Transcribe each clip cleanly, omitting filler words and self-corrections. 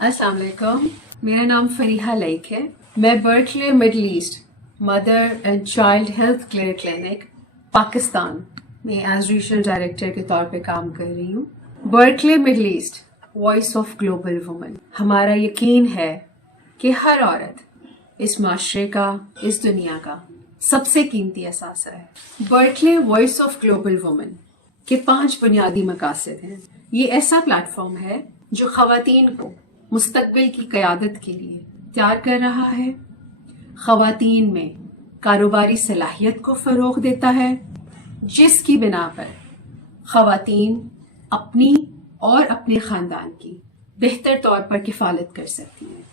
अस्सलाम वालेकुम, मेरा नाम फरीहा लाइक है। मैं Berkeley middle east mother and child health care clinic Pakistan में एज रीजनल डायरेक्टर के तौर पे काम कर रही हूँ। Berkeley middle east voice of global woman. हमारा यकीन है कि हर औरत इस माशरे का, इस दुनिया का सबसे कीमती असासा है। Berkeley voice of global woman के 5 बुनियादी मकासद हैं। ये ऐसा प्लेटफॉर्म है जो खवातीन को मुस्तकबिल की क़यादत के लिए तैयार कर रहा है, खवातीन में कारोबारी सलाहियत को फ़रोग़ देता है, जिसकी बिना पर खवातीन अपनी और अपने ख़ानदान की बेहतर तौर पर किफ़ालत कर सकती हैं,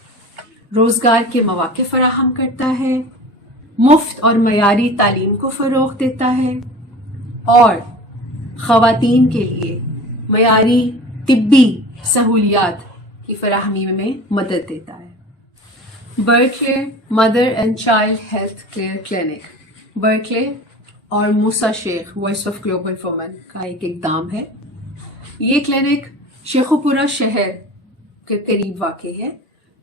रोज़गार के मौक़े फ़राहम करता है, मुफ्त और मयारी तालीम को फ़रोग़ देता है और खवातीन के लिए मयारी तिब्बी सहूलियात की फराहमी में मदद देता है। Berkeley mother and child health care clinic Berkeley और Musa Sheikh voice of global woman का एक इक़दाम है। ये क्लिनिक शेखुपुरा शहर के करीब वाक़ है,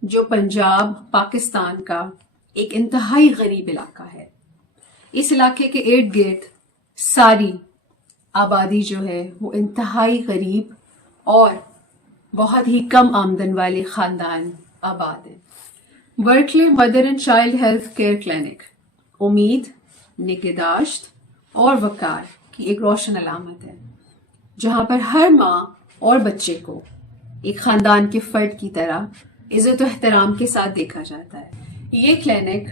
जो पंजाब पाकिस्तान का एक इंतहाई गरीब इलाका है। इस इलाके के इर्द गिर्द सारी आबादी जो है वो इंतहाई गरीब और बहुत ही कम आमदन वाले ख़ानदान आबाद हैं। Berkeley mother and child health care clinic उम्मीद, निगहदाश्त और वक़ार की एक रोशन अलामत है, जहाँ पर हर माँ और बच्चे को एक ख़ानदान के फ़र्द की तरह इज़्ज़त और एहतराम के साथ देखा जाता है। ये क्लिनिक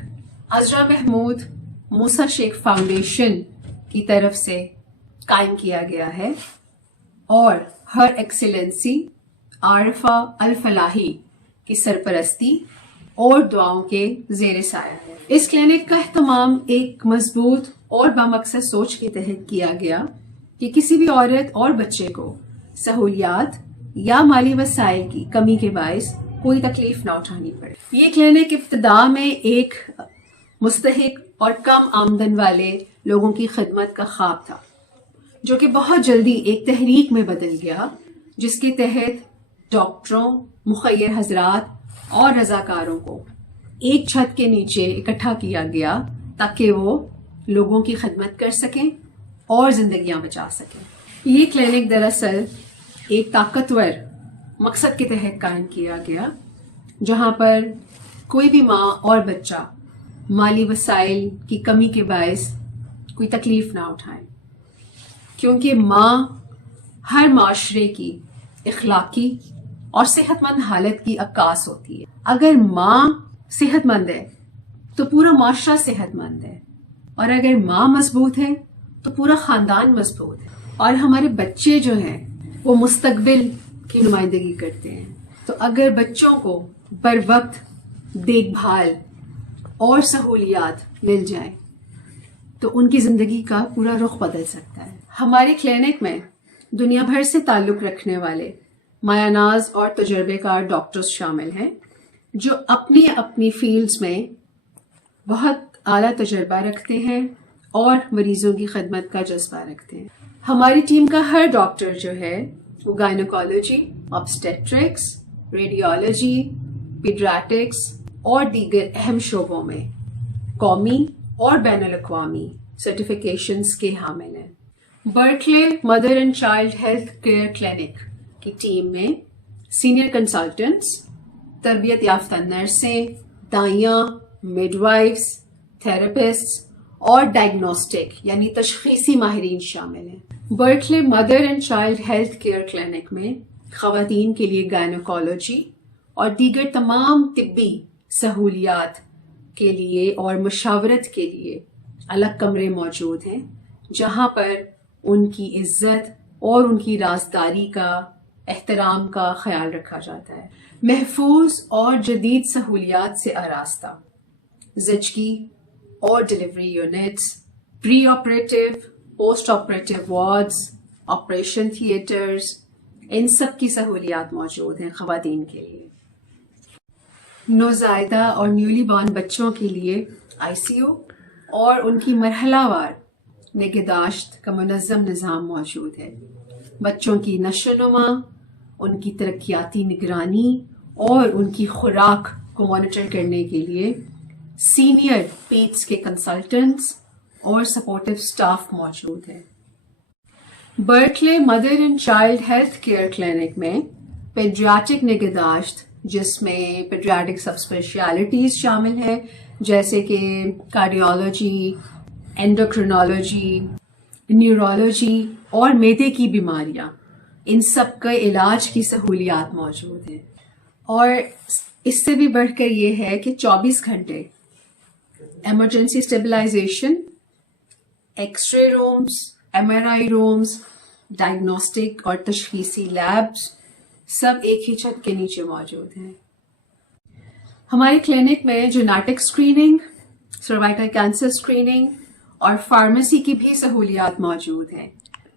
अज़रा महमूद मूसा शेख फाउंडेशन की तरफ से कायम किया गया है और हर एक्सीलेंसी आरफा अल फलाही की सरपरस्ती और दुआओं के ज़ेर साया है। इस क्लिनिक का एहतमाम एक मजबूत और बामकसद सोच के तहत किया गया कि किसी भी औरत और बच्चे को सहूलियात या माली वसाइल की कमी के बायस कोई तकलीफ ना उठानी पड़े। ये क्लिनिक इब्तिदा में एक मुस्तहिक और कम आमदन वाले लोगों की खिदमत का ख्वाब था, जो कि बहुत जल्दी एक तहरीक में बदल गया, जिसके तहत डॉक्टरों, मुखय्यर हजरात और रजाकारों को एक छत के नीचे इकट्ठा किया गया ताकि वो लोगों की खिदमत कर सकें और जिंदगियां बचा सकें। ये क्लिनिक दरअसल एक ताकतवर मकसद के तहत कायम किया गया, जहां पर कोई भी माँ और बच्चा माली वसाइल की कमी के बायस कोई तकलीफ ना उठाए, क्योंकि माँ हर माशरे की इखलाकी और सेहतमंद हालत की अक्कास होती है। अगर माँ सेहतमंद है तो पूरा माशरा सेहतमंद है, और अगर माँ मजबूत है तो पूरा ख़ानदान मजबूत है, और हमारे बच्चे जो हैं वो मुस्तकबिल की नुमाइंदगी करते हैं। तो अगर बच्चों को बर वक्त देखभाल और सहूलियात मिल जाए तो उनकी ज़िंदगी का पूरा रुख बदल सकता है। हमारे क्लिनिक में दुनिया भर से ताल्लुक़ रखने वाले मायानाज और तजर्बेकार डॉक्टर्स शामिल हैं, जो अपनी अपनी फील्ड्स में बहुत आला तजर्बा रखते हैं और मरीजों की खिदमत का जज्बा रखते हैं। हमारी टीम का हर डॉक्टर जो है वो गायनोकोलॉजी, ऑब्स्टेट्रिक्स, रेडियोलॉजी, पीडियाट्रिक्स और दीगर अहम शोबों में कौमी और बैनुल-अक़वामी सर्टिफिकेशंस के हामिल हैं। Berkeley mother and child health care clinic की टीम में सीनियर कंसल्टेंट्स, तरबियत याफ्ता नर्सें, दाइयाँ, मिडवाइफ्स, थेरेपिस्ट और डायग्नोस्टिक यानी तशखीसी माहिरीन शामिल हैं। Berkeley mother and child health care clinic में खवातीन के लिए गायनोकोलॉजी और दीगर तमाम तिब्बी सहूलियात के लिए और मशावरत के लिए अलग कमरे मौजूद हैं, जहाँ पर उनकी इज्जत और उनकी राजदारी का, एहतराम का ख्याल रखा जाता है। महफूज और जदीद सहूलियात से आरास्ता ज़चगी और delivery units, pre operative, post operative wards, operation theatres, इन सब की सहूलियात मौजूद हैं खवातीन के लिए। नौज़ायदा और न्यूली बॉर्न बच्चों के लिए आईसीयू और उनकी मरहलावार निगहदाश्त का मुनज़्ज़म निज़ाम मौजूद है। बच्चों की नशोनुमा, उनकी तरक्याती निगरानी اور ان کی خوراک کو مانیٹر کرنے کے لیے سینئر پیٹس کے کنسلٹنٹس اور سپورٹو سٹاف موجود ہے۔ Berkeley mother and child health care clinic میں پیڈیاٹرک نگہداشت، جس میں پیڈیاٹرک سب اسپیشلٹیز شامل ہیں جیسے کہ کارڈیالوجی، اینڈوکرینالوجی، نیورولوجی اور معدے کی بیماریاں، ان سب کا علاج کی سہولیات موجود ہیں۔ اور اس سے بھی بڑھ کر یہ ہے کہ 24 گھنٹے emergency stabilisation, X ray rooms, MRI rooms, diagnostic اور تشخیصی لیبز سب ایک ہی چھت کے نیچے موجود ہیں۔ ہمارے کلینک میں genetic screening, cervical cancer screening اور فارمیسی کی بھی سہولیات موجود ہیں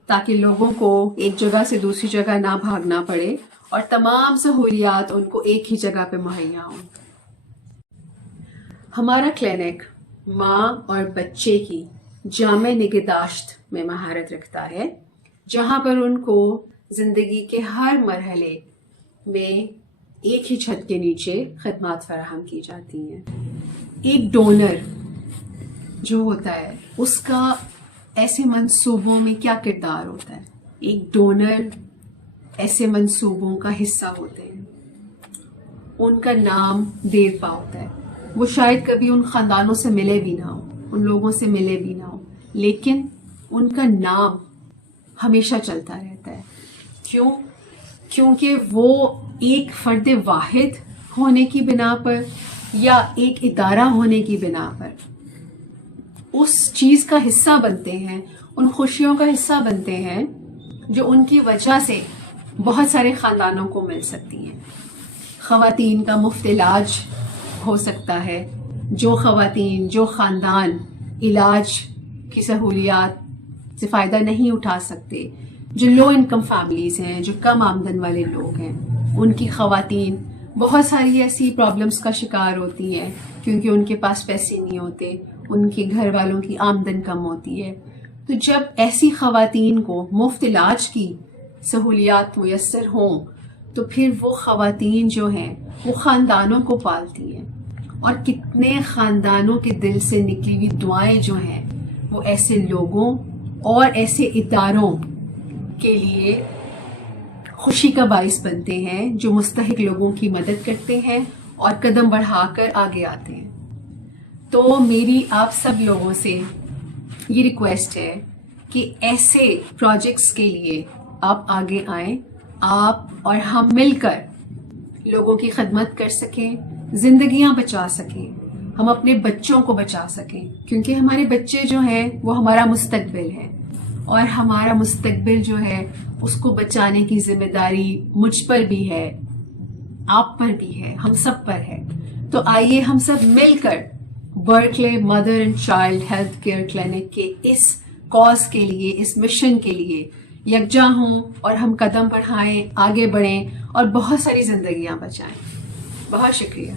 تاکہ لوگوں کو ایک جگہ سے دوسری جگہ نہ بھاگنا پڑے اور تمام سہولیات ان کو ایک ہی جگہ پہ مہیا ہوں۔ ہمارا کلینک ماں اور بچے کی جامع نگہداشت میں مہارت رکھتا ہے، جہاں پر ان کو زندگی کے ہر مرحلے میں ایک ہی چھت کے نیچے خدمات فراہم کی جاتی ہیں۔ ایک ڈونر جو ہوتا ہے اس کا ایسے منصوبوں میں کیا کردار ہوتا ہے؟ ایک ڈونر ایسے منصوبوں کا حصہ ہوتے ہیں، ان کا نام دیر پا ہوتا ہے، وہ شاید کبھی ان خاندانوں سے ملے بھی نہ ہو، ان لوگوں سے ملے بھی نہ ہو، لیکن ان کا نام ہمیشہ چلتا رہتا ہے۔ کیوں؟ کیونکہ وہ ایک فرد واحد ہونے کی بنا پر یا ایک ادارہ ہونے کی بنا پر اس چیز کا حصہ بنتے ہیں، ان خوشیوں کا حصہ بنتے ہیں جو ان کی وجہ سے بہت سارے خاندانوں کو مل سکتی ہیں۔ خواتین کا مفت علاج ہو سکتا ہے، جو خواتین، جو خاندان علاج کی سہولیات سے فائدہ نہیں اٹھا سکتے، جو لو انکم فیملیز ہیں، جو کم آمدن والے لوگ ہیں، ان کی خواتین بہت ساری ایسی پرابلمس کا شکار ہوتی ہیں کیونکہ ان کے پاس پیسے نہیں ہوتے، ان کے گھر والوں کی آمدن کم ہوتی ہے۔ تو جب ایسی خواتین کو مفت علاج کی سہولیات میسر ہوں تو پھر وہ خواتین جو ہیں وہ خاندانوں کو پالتی ہیں، اور کتنے خاندانوں کے دل سے نکلی ہوئی دعائیں جو ہیں وہ ایسے لوگوں اور ایسے اداروں کے لیے خوشی کا باعث بنتے ہیں جو مستحق لوگوں کی مدد کرتے ہیں اور قدم بڑھا کر آگے آتے ہیں۔ تو میری آپ سب لوگوں سے یہ ریکویسٹ ہے کہ ایسے پروجیکٹس کے لیے آپ آگے آئیں، آپ اور ہم مل کر لوگوں کی خدمت کر سکیں، زندگیاں بچا سکیں، ہم اپنے بچوں کو بچا سکیں، کیونکہ ہمارے بچے جو ہیں وہ ہمارا مستقبل ہے، اور ہمارا مستقبل جو ہے اس کو بچانے کی ذمہ داری مجھ پر بھی ہے، آپ پر بھی ہے، ہم سب پر ہے۔ تو آئیے ہم سب مل کر Berkeley mother and child health care clinic کے اس کاز کے لیے، اس مشن کے لیے یکجا ہوں اور ہم قدم بڑھائیں، آگے بڑھیں اور بہت ساری زندگیاں بچائیں۔ بہت شکریہ۔